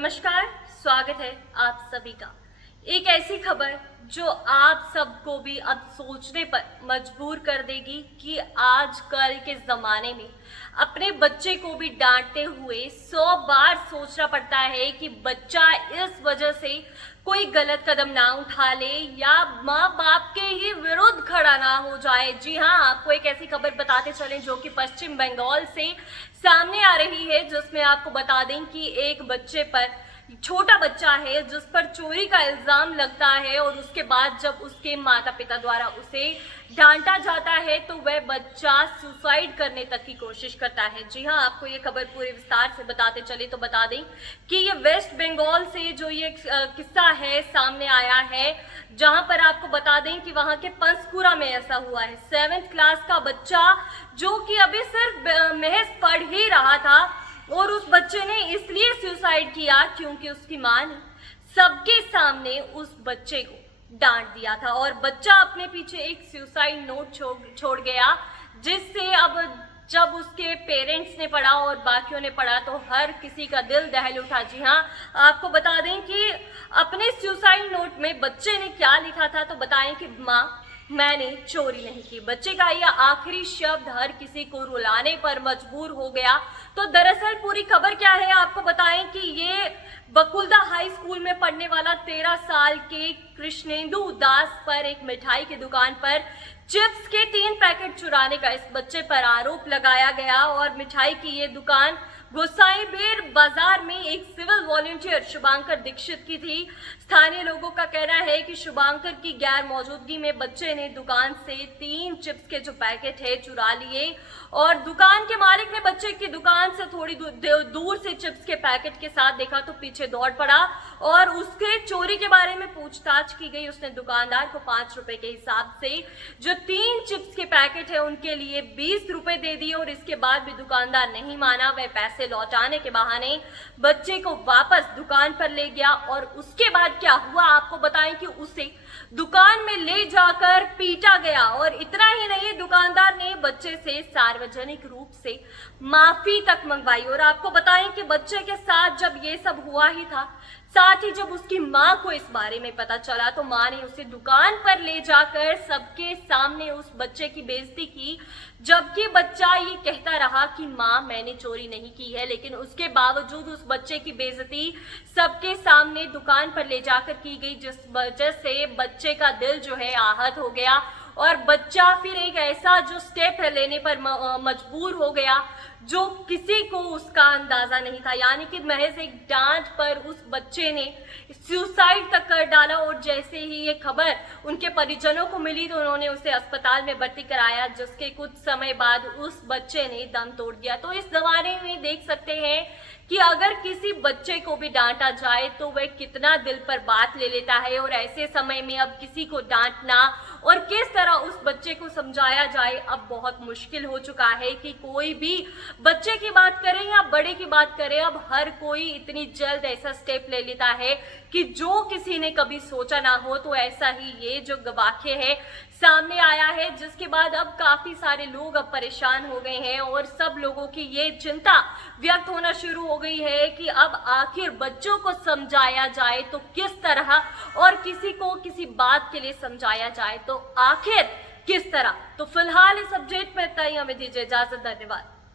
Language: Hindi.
नमस्कार, स्वागत है आप सभी का। एक ऐसी खबर जो आप सबको भी अब सोचने पर मजबूर कर देगी कि आजकल के ज़माने में अपने बच्चे को भी डांटते हुए 100 बार सोचना पड़ता है कि बच्चा इस वजह से कोई गलत कदम ना उठा ले या माँ बाप के ही विरुद्ध खड़ा ना हो जाए। जी हाँ, आपको एक ऐसी खबर बताते चलें जो कि पश्चिम बंगाल से सामने आ रही है, जिसमें आपको बता दें कि एक बच्चे पर, छोटा बच्चा है जिस पर चोरी का इल्जाम लगता है और उसके बाद जब उसके माता पिता द्वारा उसे डांटा जाता है तो वह बच्चा सुसाइड करने तक की कोशिश करता है। जी हाँ, आपको ये खबर पूरे विस्तार से बताते चले तो बता दें कि ये वेस्ट बंगाल से जो ये किस्सा है सामने आया है, जहां पर आपको बता दें कि वहां के पंसकुरा में ऐसा हुआ है। 7th क्लास का बच्चा जो कि अभी सिर्फ महज पढ़ ही रहा था और उस बच्चे ने इसलिए सुसाइड किया क्योंकि उसकी मां ने सबके सामने उस बच्चे को डांट दिया था और बच्चा अपने पीछे एक सुसाइड नोट छोड़ गया, जिससे अब जब उसके पेरेंट्स ने पढ़ा और बाकियों ने पढ़ा तो हर किसी का दिल दहल उठा। जी हाँ, आपको बता दें कि अपने सुसाइड नोट में बच्चे ने क्या लिखा था, तो बताएं कि माँ, मैंने चोरी नहीं की। बच्चे का यह आखिरी शब्द हर किसी को रुलाने पर मजबूर हो गया। तो दरअसल पूरी खबर क्या है आपको बताएं कि ये बकुलदा हाई स्कूल में पढ़ने वाला 13 साल के कृष्णेंदु दास पर एक मिठाई की दुकान पर चिप्स के 3 पैकेट चुराने का इस बच्चे पर आरोप लगाया गया और मिठाई की ये दुकान गोसाईबीर बाजार में एक सिविल वॉलंटियर शुभांकर दीक्षित की थी। स्थानीय लोगों का कहना है कि शुभांकर की गैर मौजूदगी में बच्चे ने दुकान से 3 चिप्स के जो पैकेट है चुरा लिए और दुकान के मालिक ने बच्चे की दुकान से थोड़ी दूर से चिप्स के पैकेट के साथ देखा तो पीछे दौड़ पड़ा और उसके चोरी के बारे में पूछताछ की गई। उसने दुकानदार को 5 रुपए के हिसाब से जो 3 चिप्स के पैकेट है उनके लिए 20 रुपए दे दिए और इसके बाद भी दुकानदार नहीं माना। वह पैसे लौटाने के बहाने बच्चे को वापस दुकान पर ले गया और उसके बाद क्या हुआ आपको बताएं कि उसे दुकान में ले जाकर पीटा गया और इतना ही नहीं, दुकानदार ने बच्चे से सार्वजनिक रूप से माफी तक मंगवाई। और आपको बताएं कि बच्चे के साथ जब ये सब हुआ ही था, साथ ही जब उसकी मां को इस बारे में पता चला तो मां ने उसे दुकान पर ले जाकर सबके सामने उस बच्चे की बेइज्जती की, जबकि बच्चा ये कहता रहा कि मां, मैंने चोरी नहीं की है। लेकिन उसके बावजूद उस बच्चे की बेइज्जती सबके सामने दुकान पर ले जाकर की गई, जिस वजह से बच्चे का दिल जो है आहत हो गया और बच्चा फिर एक ऐसा जो स्टेप लेने पर मजबूर हो गया जो किसी को उसका अंदाजा नहीं था। यानी कि महज एक डांट पर उस बच्चे ने सुसाइड तक कर डाला और जैसे ही ये खबर उनके परिजनों को मिली तो उन्होंने उसे अस्पताल में भर्ती कराया, जिसके कुछ समय बाद उस बच्चे ने दम तोड़ दिया। तो इस जमाने में देख सकते हैं कि अगर किसी बच्चे को भी डांटा जाए तो वह कितना दिल पर बात ले लेता है और ऐसे समय में अब किसी को डांटना और किस तरह उस बच्चे को समझाया जाए अब बहुत मुश्किल हो चुका है कि कोई भी बच्चे की बात करें या बड़े की बात करें, अब हर कोई इतनी जल्द ऐसा स्टेप ले लेता है कि जो किसी ने कभी सोचा ना हो। तो ऐसा ही ये जो वाक्य है सामने आया है, जिसके बाद अब काफी सारे लोग अब परेशान हो गए हैं और सब लोगों की ये चिंता व्यक्त होना शुरू हो गई है कि अब आखिर बच्चों को समझाया जाए तो किस तरह और किसी को किसी बात के लिए समझाया जाए तो आखिर किस तरह। तो फिलहाल इस अपडेट में इतना ही, हमें दीजिए इजाजत। धन्यवाद।